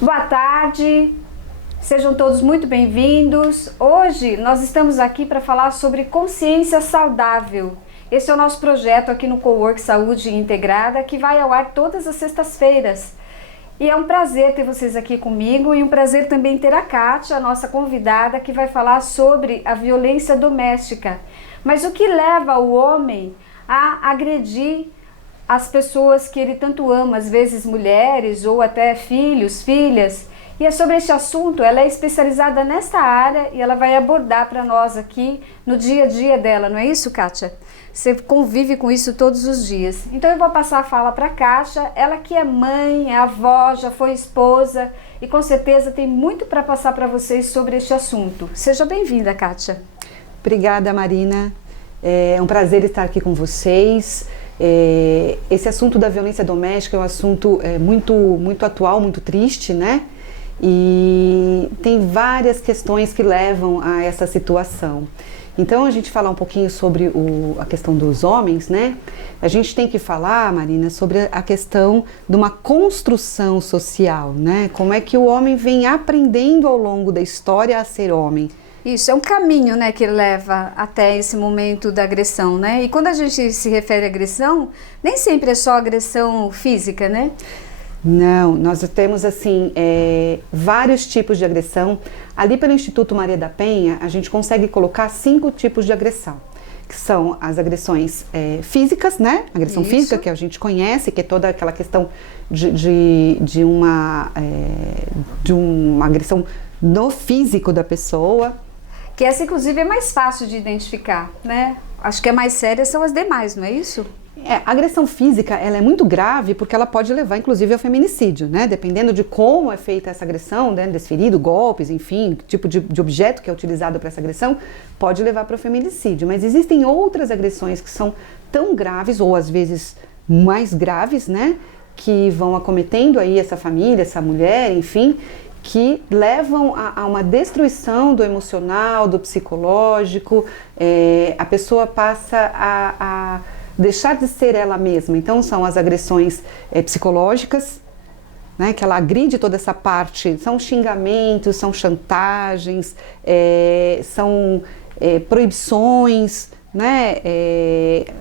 Boa tarde, sejam todos muito bem-vindos. Hoje nós estamos aqui para falar sobre consciência saudável. Esse é o nosso projeto aqui no Cowork Saúde Integrada, que vai ao ar todas as sextas-feiras. E é um prazer ter vocês aqui comigo e um prazer também ter a Kátia, a nossa convidada, que vai falar sobre a violência doméstica. Mas o que leva o homem a agredir as pessoas que ele tanto ama, às vezes mulheres ou até filhos, filhas. E é sobre este assunto, ela é especializada nesta área e ela vai abordar para nós aqui no dia a dia dela, não é isso, Kátia? Você convive com isso todos os dias. Então eu vou passar a fala para a Kátia, ela que é mãe, é avó, já foi esposa e com certeza tem muito para passar para vocês sobre este assunto. Seja bem-vinda, Kátia. Obrigada, Marina. É um prazer estar aqui com vocês. Esse assunto da violência doméstica é um assunto muito atual, muito triste, né? E tem várias questões que levam a essa situação. Então, a gente falar um pouquinho sobre a questão dos homens, né? A gente tem que falar, Marina, sobre a questão de uma construção social, né? Como é que o homem vem aprendendo ao longo da história a ser homem. Isso, é um caminho, né, que leva até esse momento da agressão, né? E quando a gente se refere à agressão, nem sempre é só agressão física, né? Não, nós temos assim vários tipos de agressão. Ali pelo Instituto Maria da Penha, a gente consegue colocar 5 tipos de agressão, que são as agressões físicas, né? Agressão física, que a gente conhece, que é toda aquela questão de uma agressão no físico da pessoa. Que essa, inclusive, é mais fácil de identificar, né? Acho que é mais séria são as demais, não é isso? A agressão física, ela é muito grave porque ela pode levar, inclusive, ao feminicídio, né? Dependendo de como é feita essa agressão, né? Desferido, golpes, enfim, tipo de objeto que é utilizado para essa agressão, pode levar para o feminicídio. Mas existem outras agressões que são tão graves, ou às vezes mais graves, né? Que vão acometendo aí essa família, essa mulher, enfim, que levam a uma destruição do emocional, do psicológico, a pessoa passa a deixar de ser ela mesma. Então são as agressões psicológicas, né, que ela agride toda essa parte, são xingamentos, são chantagens, são proibições, né?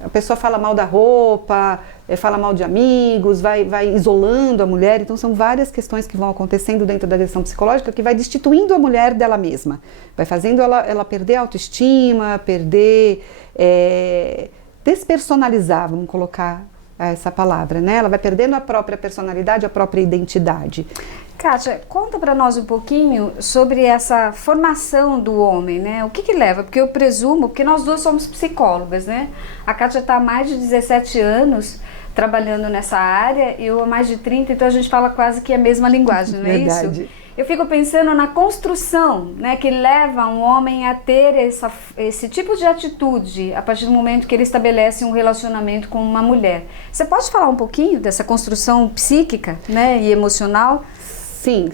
A pessoa fala mal da roupa, fala mal de amigos, vai isolando a mulher. Então são várias questões que vão acontecendo dentro da agressão psicológica que vai destituindo a mulher dela mesma, vai fazendo ela perder a autoestima, despersonalizar, vamos colocar essa palavra, né? Ela vai perdendo a própria personalidade, a própria identidade. Kátia, conta para nós um pouquinho sobre essa formação do homem, né? O que leva? Porque eu presumo, porque nós duas somos psicólogas, né? A Kátia está há mais de 17 anos trabalhando nessa área e eu há mais de 30, então a gente fala quase que a mesma linguagem, não é Verdade. isso? Eu fico pensando na construção, né, que leva um homem a ter esse tipo de atitude a partir do momento que ele estabelece um relacionamento com uma mulher. Você pode falar um pouquinho dessa construção psíquica, né, e emocional? Sim.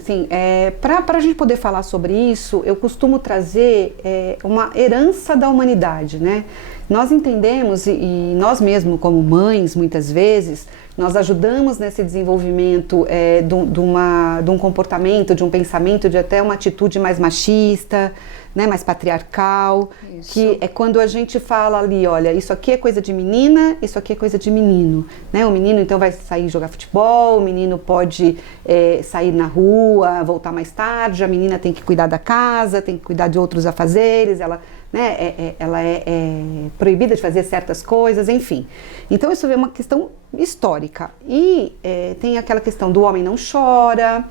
Para a gente poder falar sobre isso, eu costumo trazer uma herança da humanidade, né? Nós entendemos, e nós mesmos como mães, muitas vezes, nós ajudamos nesse desenvolvimento de um comportamento, de um pensamento, de até uma atitude mais machista, né, mais patriarcal, isso. Que é quando a gente fala ali, olha, isso aqui é coisa de menina, isso aqui é coisa de menino, né? O menino então vai sair jogar futebol, o menino pode sair na rua, voltar mais tarde, a menina tem que cuidar da casa, tem que cuidar de outros afazeres, ela é proibida de fazer certas coisas, enfim. Então isso é uma questão histórica. E tem aquela questão do homem não chora,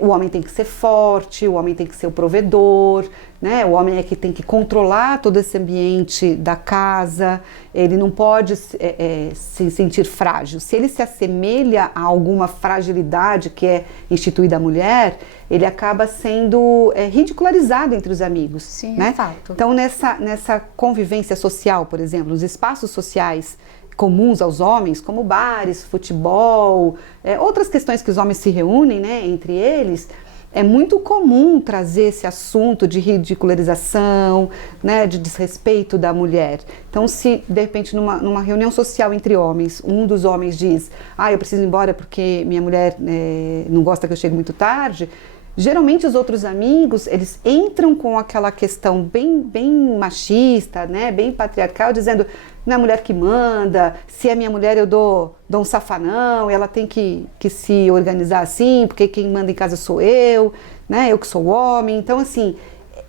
o homem tem que ser forte, o homem tem que ser o provedor, né? O homem é que tem que controlar todo esse ambiente da casa, ele não pode se sentir frágil. Se ele se assemelha a alguma fragilidade que é instituída à mulher, ele acaba sendo ridicularizado entre os amigos. Sim, né? É fato. Então nessa convivência social, por exemplo, nos espaços sociais comuns aos homens, como bares, futebol, outras questões que os homens se reúnem, né, entre eles, é muito comum trazer esse assunto de ridicularização, né, de desrespeito da mulher. Então, se de repente numa reunião social entre homens, um dos homens diz: eu preciso ir embora porque minha mulher não gosta que eu chegue muito tarde, geralmente os outros amigos, eles entram com aquela questão bem machista, né, bem patriarcal, dizendo: não é a mulher que manda, se é minha mulher eu dou um safanão, ela tem que se organizar assim, porque quem manda em casa sou eu, né, eu que sou homem. Então, assim,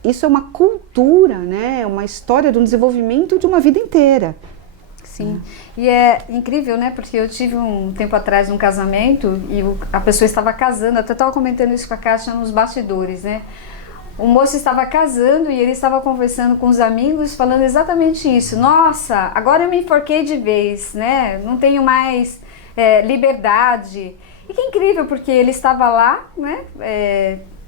isso é uma cultura, né, é uma história de um desenvolvimento de uma vida inteira. Sim, e é incrível, né, porque eu tive um tempo atrás um casamento e a pessoa estava casando, até estava comentando isso com a Kátia nos bastidores, né. O moço estava casando e ele estava conversando com os amigos, falando exatamente isso. Nossa, agora eu me enforquei de vez, né? Não tenho mais liberdade. E que incrível, porque ele estava lá, né?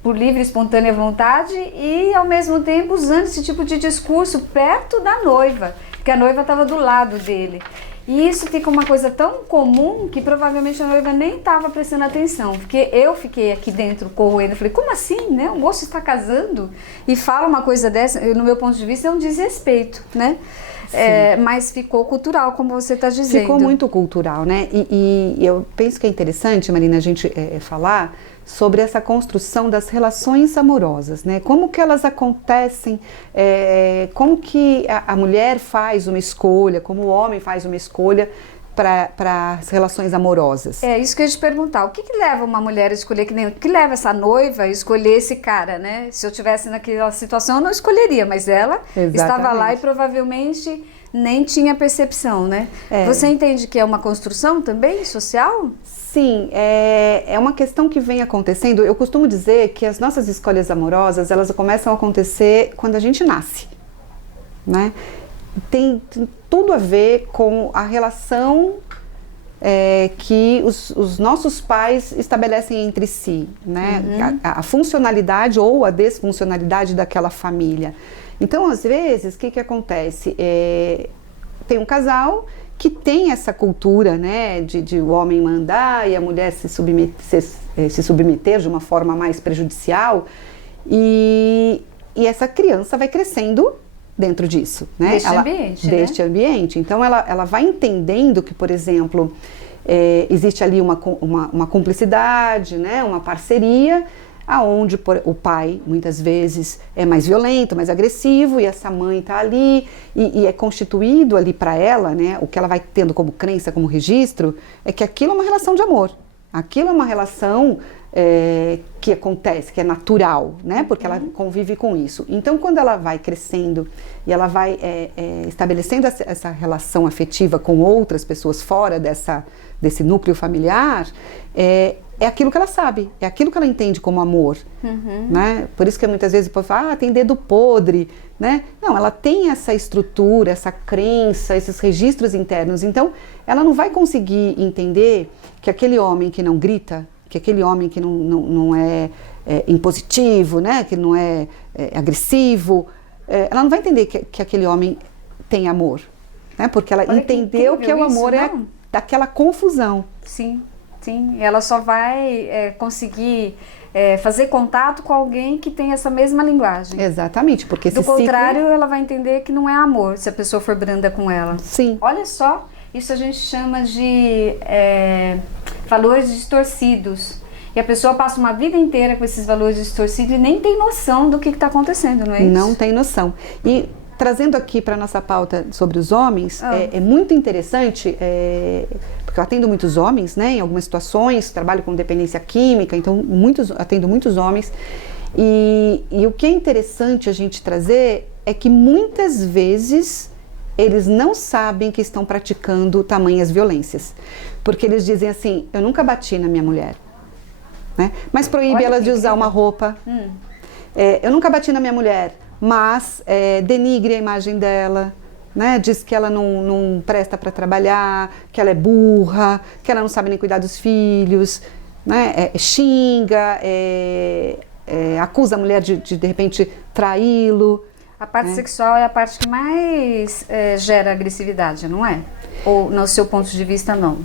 Por livre e espontânea vontade e, ao mesmo tempo, usando esse tipo de discurso perto da noiva, porque a noiva estava do lado dele. E isso fica uma coisa tão comum que provavelmente a noiva nem estava prestando atenção, porque eu fiquei aqui dentro corroendo, falei: como assim, né? O moço está casando e fala uma coisa dessa, no meu ponto de vista é um desrespeito, né? Mas ficou cultural, como você está dizendo. Ficou muito cultural, né? E eu penso que é interessante, Marina, a gente falar sobre essa construção das relações amorosas, né? Como que elas acontecem, como que a mulher faz uma escolha, como o homem faz uma escolha para as relações amorosas. É isso que eu ia te perguntar. O que leva uma mulher a escolher, o que leva essa noiva a escolher esse cara, né? Se eu estivesse naquela situação, eu não escolheria, mas ela estava lá e provavelmente nem tinha percepção, né? Você entende que é uma construção também social? Sim, é uma questão que vem acontecendo. Eu costumo dizer que as nossas escolhas amorosas, elas começam a acontecer quando a gente nasce, né? Tem tudo a ver com a relação que os nossos pais estabelecem entre si, né? Uhum. A funcionalidade ou a desfuncionalidade daquela família. Então, às vezes, o que acontece? Tem um casal que tem essa cultura, né, de o homem mandar e a mulher se submeter de uma forma mais prejudicial, e essa criança vai crescendo dentro disso, né? Deste ambiente. Então ela vai entendendo que, por exemplo, existe ali uma cumplicidade, né, uma parceria, aonde o pai muitas vezes é mais violento, mais agressivo, e essa mãe está ali e é constituído ali para ela, né, o que ela vai tendo como crença, como registro, é que aquilo é uma relação de amor, aquilo é uma relação que acontece, que é natural, né, porque ela convive com isso. Então, quando ela vai crescendo e ela vai estabelecendo essa relação afetiva com outras pessoas fora desse núcleo familiar, é aquilo que ela sabe, é aquilo que ela entende como amor, né? Por isso que muitas vezes pode falar: tem dedo podre, né? Não, ela tem essa estrutura, essa crença, esses registros internos. Então, ela não vai conseguir entender que aquele homem que não grita, que aquele homem que não é impositivo, né? Que não é agressivo, ela não vai entender que aquele homem tem amor, né? Porque ela entendeu que o amor é daquela confusão. Sim. Sim, ela só vai conseguir fazer contato com alguém que tem essa mesma linguagem. Exatamente, porque do contrário, ela vai entender que não é amor, se a pessoa for branda com ela. Sim. Olha só, isso a gente chama de valores distorcidos. E a pessoa passa uma vida inteira com esses valores distorcidos e nem tem noção do que está acontecendo, não é isso? Não tem noção. E trazendo aqui para a nossa pauta sobre os homens, é muito interessante, porque eu atendo muitos homens, né, em algumas situações, trabalho com dependência química, então atendo muitos homens, e o que é interessante a gente trazer é que muitas vezes eles não sabem que estão praticando tamanhas violências, porque eles dizem assim: eu nunca bati na minha mulher, né, mas proíbe ela de usar uma roupa, eu nunca bati na minha mulher, mas denigre a imagem dela, né? Diz que ela não presta para trabalhar, que ela é burra, que ela não sabe nem cuidar dos filhos, né? Xinga, acusa a mulher de repente traí-lo. A parte sexual é a parte que mais gera agressividade, não é? Ou no seu ponto de vista, não?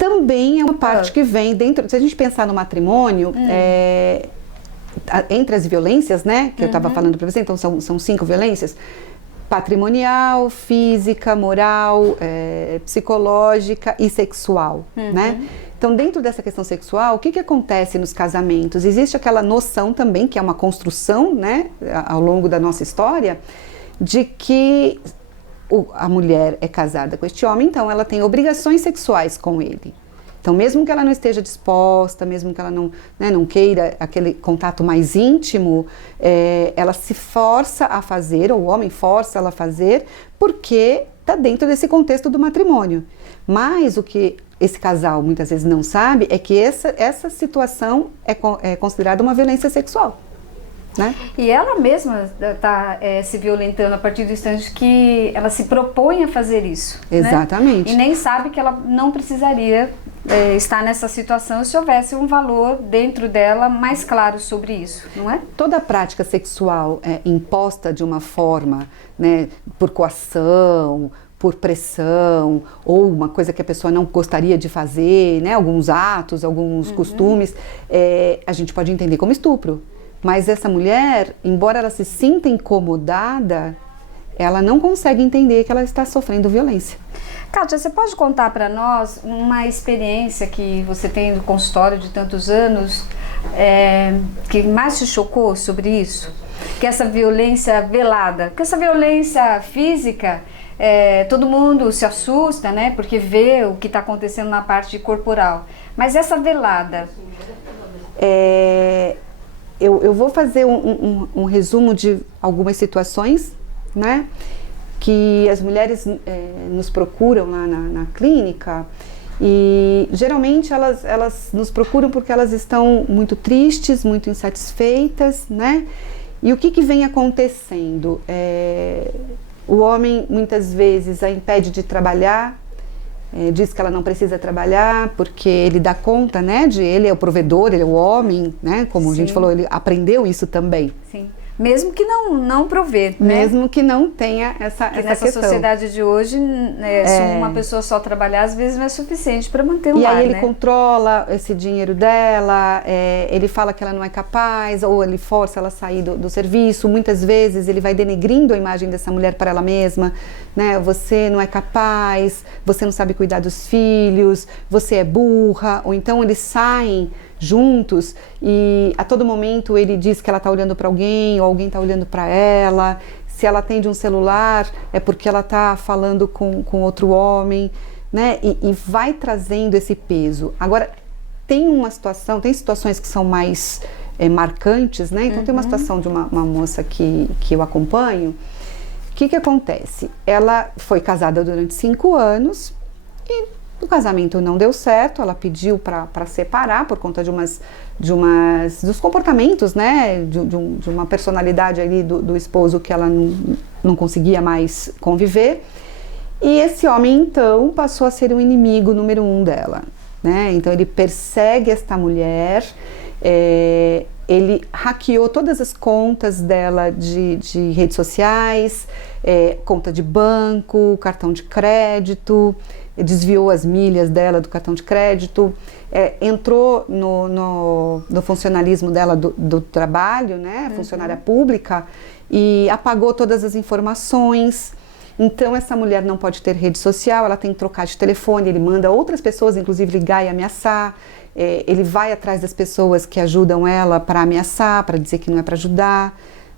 Também é uma parte que vem dentro. Se a gente pensar no matrimônio, entre as violências, né, que eu estava falando para você, então são 5 violências: patrimonial, física, moral, psicológica e sexual, né? Então, dentro dessa questão sexual, o que acontece nos casamentos? Existe aquela noção também, que é uma construção, né, ao longo da nossa história, de que a mulher é casada com este homem, então ela tem obrigações sexuais com ele. Então, mesmo que ela não esteja disposta, mesmo que ela não, né, não queira aquele contato mais íntimo, ela se força a fazer, ou o homem força ela a fazer, porque está dentro desse contexto do matrimônio. Mas o que esse casal muitas vezes não sabe é que essa situação é considerada uma violência sexual. Né? E ela mesma está se violentando a partir do instante que ela se propõe a fazer isso. Exatamente. Né? E nem sabe que ela não precisaria estar nessa situação se houvesse um valor dentro dela mais claro sobre isso, não é? Toda prática sexual imposta de uma forma, né, por coação, por pressão, ou uma coisa que a pessoa não gostaria de fazer, né, alguns atos, alguns costumes, a gente pode entender como estupro. Mas essa mulher, embora ela se sinta incomodada, ela não consegue entender que ela está sofrendo violência. Kátia, você pode contar para nós uma experiência que você tem no consultório de tantos anos, que mais te chocou sobre isso? Que essa violência velada, porque essa violência física, todo mundo se assusta, né? Porque vê o que está acontecendo na parte corporal. Mas essa velada... Eu vou fazer um resumo de algumas situações, né, que as mulheres nos procuram lá na clínica, e geralmente elas nos procuram porque elas estão muito tristes, muito insatisfeitas, né, e o que vem acontecendo? O homem muitas vezes a impede de trabalhar, diz que ela não precisa trabalhar porque ele dá conta, né, ele é o provedor, ele é o homem, né, como Sim. a gente falou, ele aprendeu isso também. Sim. Mesmo que não prover, né? Mesmo que não tenha essa nessa questão. Sociedade de hoje, se uma pessoa só trabalhar, às vezes não é suficiente para manter um lar, E aí ele né? controla esse dinheiro dela, ele fala que ela não é capaz, ou ele força ela a sair do serviço. Muitas vezes ele vai denegrindo a imagem dessa mulher para ela mesma, né? Você não é capaz, você não sabe cuidar dos filhos, você é burra, ou então eles saem juntos e a todo momento ele diz que ela está olhando para alguém ou alguém está olhando para ela. Se ela atende um celular é porque ela está falando com outro homem, né? E vai trazendo esse peso. Agora, tem situações que são mais marcantes, né? Então tem uma situação de uma moça que eu acompanho. O que acontece? Ela foi casada durante 5 anos e o casamento não deu certo, ela pediu para separar por conta dos comportamentos, né, de uma personalidade ali do esposo que ela não conseguia mais conviver. E esse homem, então, passou a ser o inimigo número 1 dela, né? Então ele persegue esta mulher, ele hackeou todas as contas dela de redes sociais, conta de banco, cartão de crédito, desviou as milhas dela do cartão de crédito, entrou no funcionalismo dela do trabalho, né, funcionária pública, e apagou todas as informações. Então essa mulher não pode ter rede social, ela tem que trocar de telefone, ele manda outras pessoas, inclusive ligar e ameaçar, ele vai atrás das pessoas que ajudam ela para ameaçar, para dizer que não é para ajudar.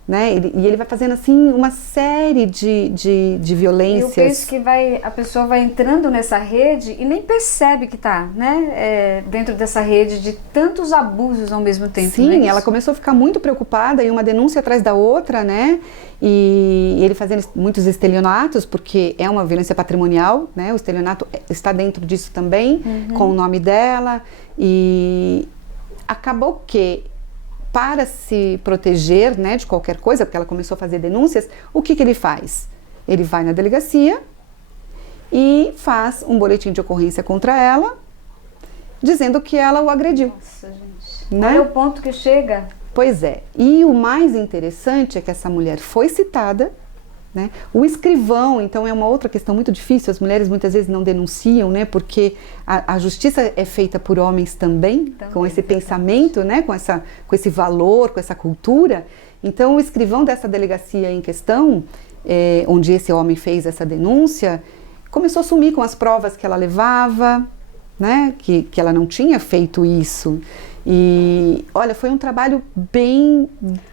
Né? E ele vai fazendo assim uma série de violências. E eu penso que a pessoa vai entrando nessa rede e nem percebe que está, né, dentro dessa rede de tantos abusos ao mesmo tempo. Sim, né? Ela começou a ficar muito preocupada e uma denúncia atrás da outra, né? E ele fazendo muitos estelionatos, porque é uma violência patrimonial, né? O estelionato está dentro disso também, com o nome dela. E acabou que, para se proteger, né, de qualquer coisa, porque ela começou a fazer denúncias, o que ele faz? Ele vai na delegacia e faz um boletim de ocorrência contra ela, dizendo que ela o agrediu. Nossa, gente. Né? Olha o ponto que chega. Pois é. E o mais interessante é que essa mulher foi citada né? O escrivão, então, é uma outra questão muito difícil, as mulheres muitas vezes não denunciam, né? Porque a justiça é feita por homens também com esse pensamento, né? Com esse valor, com essa cultura. Então, o escrivão dessa delegacia em questão, onde esse homem fez essa denúncia, começou a sumir com as provas que ela levava, né? Que ela não tinha feito isso. E, olha, foi um trabalho bem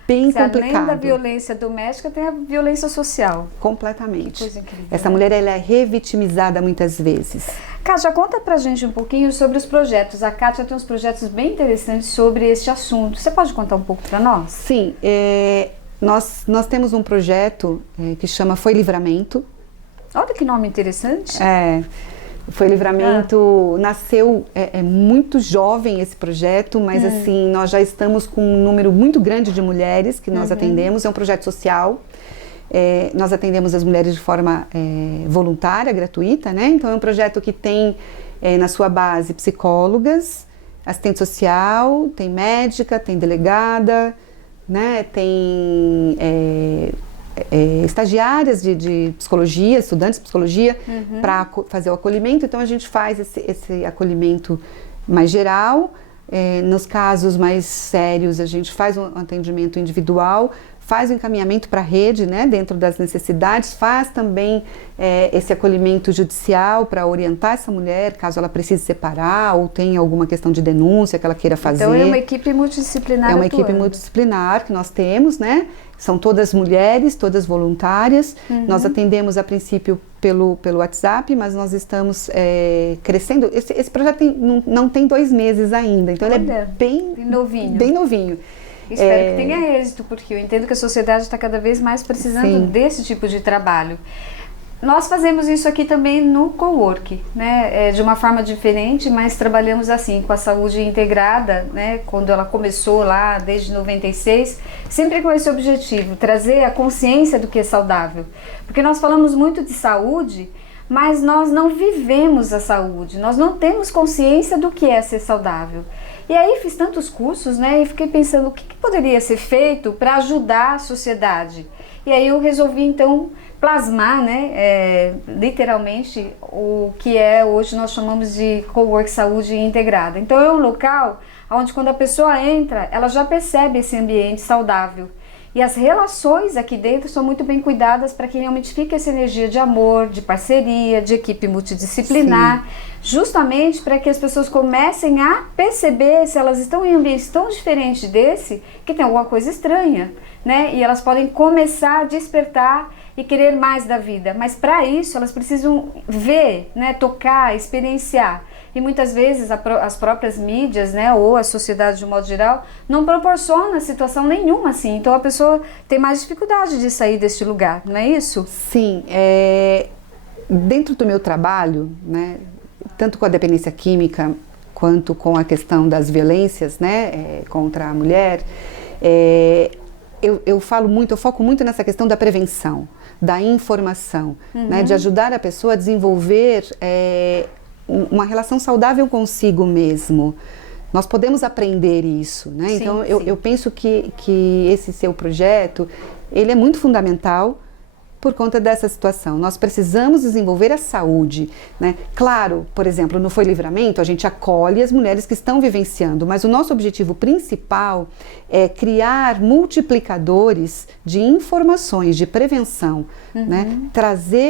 complicado. Além da violência doméstica, tem a violência social. Completamente. Que coisa incrível, essa né? mulher, ela é revitimizada muitas vezes. Kátia, conta pra gente um pouquinho sobre os projetos. A Kátia tem uns projetos bem interessantes sobre este assunto. Você pode contar um pouco para nós? Sim, nós temos um projeto que chama Foi Livramento. Olha que nome interessante. Foi Livramento, nasceu muito jovem esse projeto, mas assim, nós já estamos com um número muito grande de mulheres que nós atendemos, é um projeto social, nós atendemos as mulheres de forma voluntária, gratuita, né? Então é um projeto que tem na sua base psicólogas, assistente social, tem médica, tem delegada, né? Tem estagiárias de psicologia, estudantes de psicologia, para fazer o acolhimento. Então a gente faz esse acolhimento mais geral. Nos casos mais sérios, a gente faz um atendimento individual, faz o encaminhamento para a rede, né, dentro das necessidades, faz também esse acolhimento judicial para orientar essa mulher, caso ela precise separar ou tenha alguma questão de denúncia que ela queira fazer. Então é uma equipe multidisciplinar. É uma equipe multidisciplinar que nós temos, né? São todas mulheres, todas voluntárias. Nós atendemos a princípio pelo WhatsApp, mas nós estamos crescendo. Esse projeto não tem 2 meses ainda, então ele é bem novinho. Bem novinho. Espero que tenha êxito, porque eu entendo que a sociedade está cada vez mais precisando desse tipo de trabalho. Nós fazemos isso aqui também no Cowork, né? De uma forma diferente, mas trabalhamos assim, com a saúde integrada, né? Quando ela começou lá, desde 96, sempre com esse objetivo, trazer a consciência do que é saudável. Porque nós falamos muito de saúde, mas nós não vivemos a saúde, nós não temos consciência do que é ser saudável. E aí fiz tantos cursos, né, e fiquei pensando o que poderia ser feito para ajudar a sociedade. E aí eu resolvi então plasmar, né, literalmente o que hoje nós chamamos de Cowork Saúde Integrada. Então é um local onde quando a pessoa entra, ela já percebe esse ambiente saudável. E as relações aqui dentro são muito bem cuidadas para que realmente fique essa energia de amor, de parceria, de equipe multidisciplinar, justamente para que as pessoas comecem a perceber se elas estão em ambientes tão diferentes desse, que tem alguma coisa estranha, né? E elas podem começar a despertar e querer mais da vida. Mas para isso elas precisam ver, né, tocar, experienciar. E muitas vezes as próprias mídias, né, ou a sociedade de um modo geral, não proporciona situação nenhuma assim. Então a pessoa tem mais dificuldade de sair deste lugar, não é isso? Sim, dentro do meu trabalho, né, tanto com a dependência química quanto com a questão das violências, né, contra a mulher, eu foco muito nessa questão da prevenção, da informação, né, de ajudar a pessoa a desenvolver uma relação saudável consigo mesmo. Nós podemos aprender isso, né? Sim, então eu penso que esse seu projeto, ele é muito fundamental por conta dessa situação. Nós precisamos desenvolver a saúde, né? Claro, por exemplo, no Foi Livramento, a gente acolhe as mulheres que estão vivenciando, mas o nosso objetivo principal é criar multiplicadores de informações, de prevenção, né?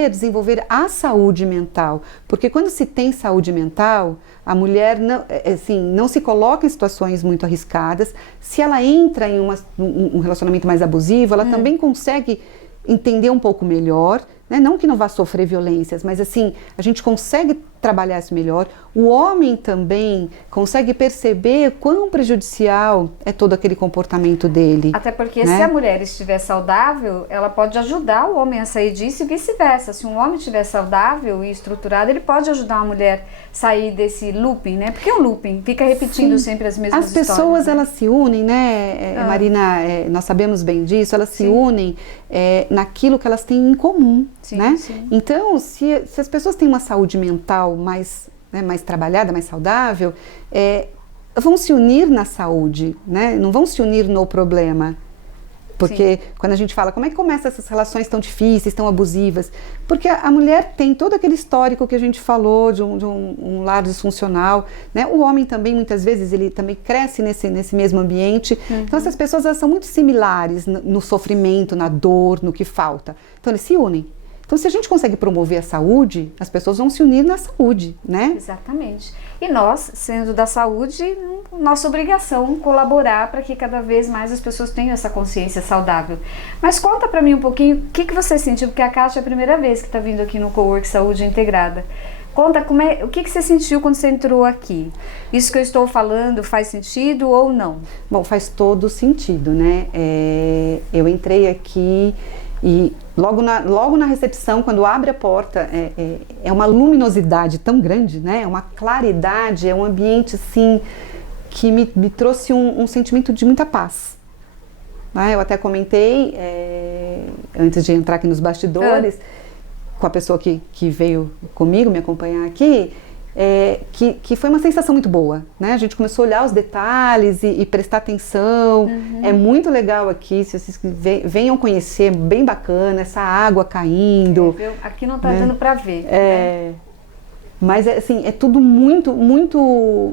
Desenvolver a saúde mental, porque quando se tem saúde mental, a mulher não se coloca em situações muito arriscadas. Se ela entra em um relacionamento mais abusivo, ela também consegue entender um pouco melhor, né? Não que não vá sofrer violências, mas assim, a gente consegue trabalhar isso melhor. O homem também consegue perceber quão prejudicial é todo aquele comportamento dele. Até porque, né? Se a mulher estiver saudável, ela pode ajudar o homem a sair disso e vice-versa. Se um homem estiver saudável e estruturado, ele pode ajudar a mulher a sair desse looping, né? Porque é um looping, fica repetindo sempre as mesmas histórias. As pessoas, né? Elas se unem, né, Marina, nós sabemos bem disso, elas se unem naquilo que elas têm em comum, né? Sim. Então, se as pessoas têm uma saúde mental mais trabalhada, mais saudável, vão se unir na saúde, né? Não vão se unir no problema. Porque quando a gente fala, como é que começa essas relações tão difíceis, tão abusivas? Porque a mulher tem todo aquele histórico que a gente falou de um lar disfuncional, né? O homem também, muitas vezes, ele também cresce nesse mesmo ambiente. Então, essas pessoas, elas são muito similares no sofrimento, na dor, no que falta. Então, eles se unem. Então, se a gente consegue promover a saúde, as pessoas vão se unir na saúde, né? Exatamente. E nós, sendo da saúde, nossa obrigação colaborar para que cada vez mais as pessoas tenham essa consciência saudável. Mas conta para mim um pouquinho o que você sentiu, porque a Kátia é a primeira vez que está vindo aqui no Cowork Saúde Integrada. Conta o que você sentiu quando você entrou aqui. Isso que eu estou falando faz sentido ou não? Bom, faz todo sentido, né? Eu entrei aqui e logo na recepção, quando abre a porta, é uma luminosidade tão grande, né? É uma claridade, é um ambiente assim que me trouxe um sentimento de muita paz. Né? Eu até comentei, antes de entrar aqui nos bastidores, com a pessoa que veio comigo me acompanhar aqui, que foi uma sensação muito boa, né? A gente começou a olhar os detalhes e prestar atenção. É muito legal aqui, se vocês venham conhecer, bem bacana, essa água caindo. Aqui não está dando para ver. Né? Mas assim, é tudo muito, muito,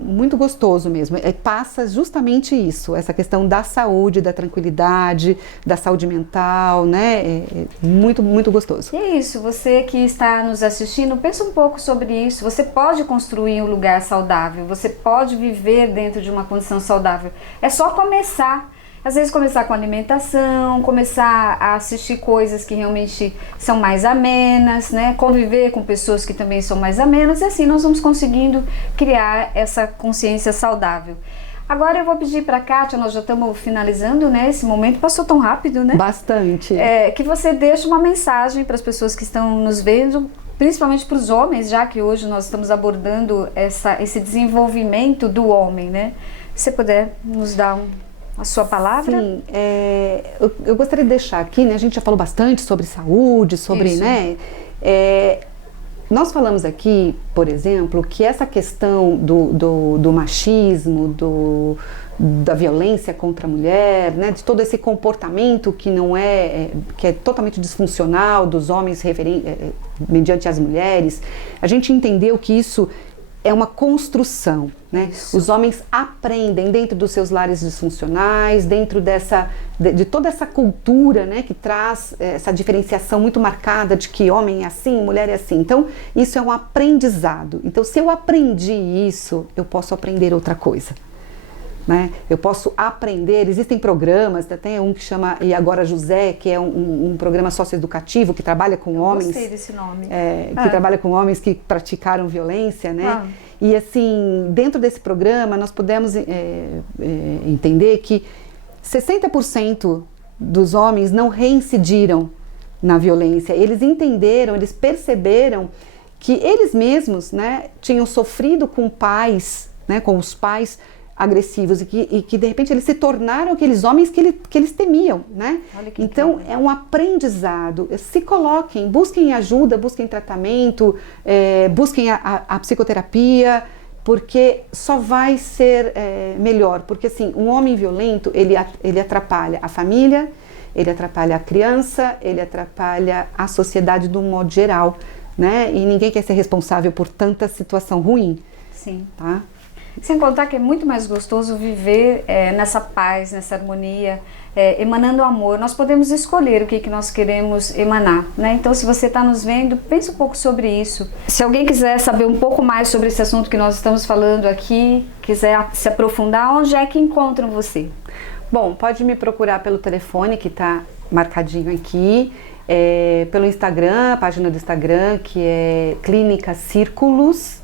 muito gostoso mesmo. Passa justamente isso, essa questão da saúde, da tranquilidade, da saúde mental, né? É muito, muito gostoso. E é isso, você que está nos assistindo, pensa um pouco sobre isso. Você pode construir um lugar saudável, você pode viver dentro de uma condição saudável. É só começar. Às vezes começar com alimentação, começar a assistir coisas que realmente são mais amenas, né? Conviver com pessoas que também são mais amenas, e assim nós vamos conseguindo criar essa consciência saudável. Agora eu vou pedir para a Kátia, nós já estamos finalizando, né? Esse momento passou tão rápido, né? Bastante. Que você deixe uma mensagem para as pessoas que estão nos vendo, principalmente para os homens, já que hoje nós estamos abordando esse desenvolvimento do homem, né? Se você puder nos dar a sua palavra? Sim, eu gostaria de deixar aqui, né? A gente já falou bastante sobre saúde, sobre, isso, né? Nós falamos aqui, por exemplo, que essa questão do machismo, da violência contra a mulher, né? De todo esse comportamento que não que é totalmente disfuncional dos homens mediante as mulheres, a gente entendeu que isso é uma construção, né? Os homens aprendem dentro dos seus lares disfuncionais, dentro de toda essa cultura, né, que traz essa diferenciação muito marcada de que homem é assim, mulher é assim. Então, isso é um aprendizado. Então, se eu aprendi isso, eu posso aprender outra coisa. Né? Eu posso aprender, existem programas, tem um que chama E Agora José, que é um programa socioeducativo que trabalha com homens. Gostei desse nome. Que trabalha com homens que praticaram violência, né? E assim, dentro desse programa nós pudemos entender que 60% dos homens não reincidiram na violência. Eles entenderam, eles perceberam que eles mesmos, né, tinham sofrido com pais, né, com os pais agressivos e que de repente eles se tornaram aqueles homens que eles temiam, né? Então é um aprendizado. Se coloquem, busquem ajuda, busquem tratamento, busquem a psicoterapia, porque só vai ser melhor. Porque assim, um homem violento, ele atrapalha a família, ele atrapalha a criança, ele atrapalha a sociedade de um modo geral, né? E ninguém quer ser responsável por tanta situação ruim. Sim. Tá? Sem contar que é muito mais gostoso viver nessa paz, nessa harmonia, emanando amor. Nós podemos escolher o que nós queremos emanar, né? Então, se você está nos vendo, pense um pouco sobre isso. Se alguém quiser saber um pouco mais sobre esse assunto que nós estamos falando aqui, quiser se aprofundar, onde é que encontram você? Bom, pode me procurar pelo telefone que está marcadinho aqui, pelo Instagram, a página do Instagram, que é Clínica Círculos,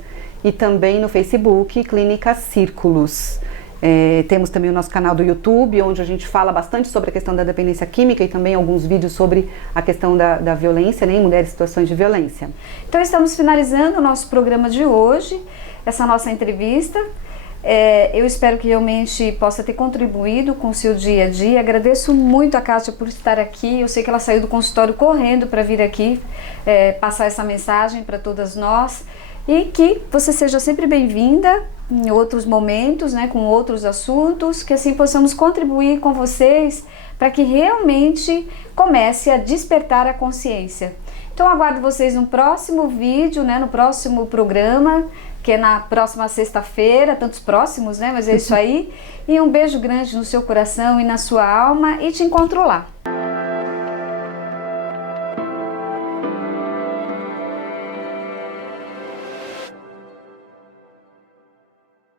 e também no Facebook, Clínica Círculos. Temos também o nosso canal do YouTube, onde a gente fala bastante sobre a questão da dependência química e também alguns vídeos sobre a questão da violência, né, em mulheres em situações de violência. Então estamos finalizando o nosso programa de hoje, essa nossa entrevista. Eu espero que realmente possa ter contribuído com o seu dia a dia. Agradeço muito a Kátia por estar aqui. Eu sei que ela saiu do consultório correndo para vir aqui passar essa mensagem para todas nós. e que você seja sempre bem-vinda em outros momentos, né, com outros assuntos, que assim possamos contribuir com vocês para que realmente comece a despertar a consciência. Então aguardo vocês no próximo vídeo, né, no próximo programa, que é na próxima sexta-feira, tantos próximos, né, mas é isso aí. E um beijo grande no seu coração e na sua alma, e te encontro lá.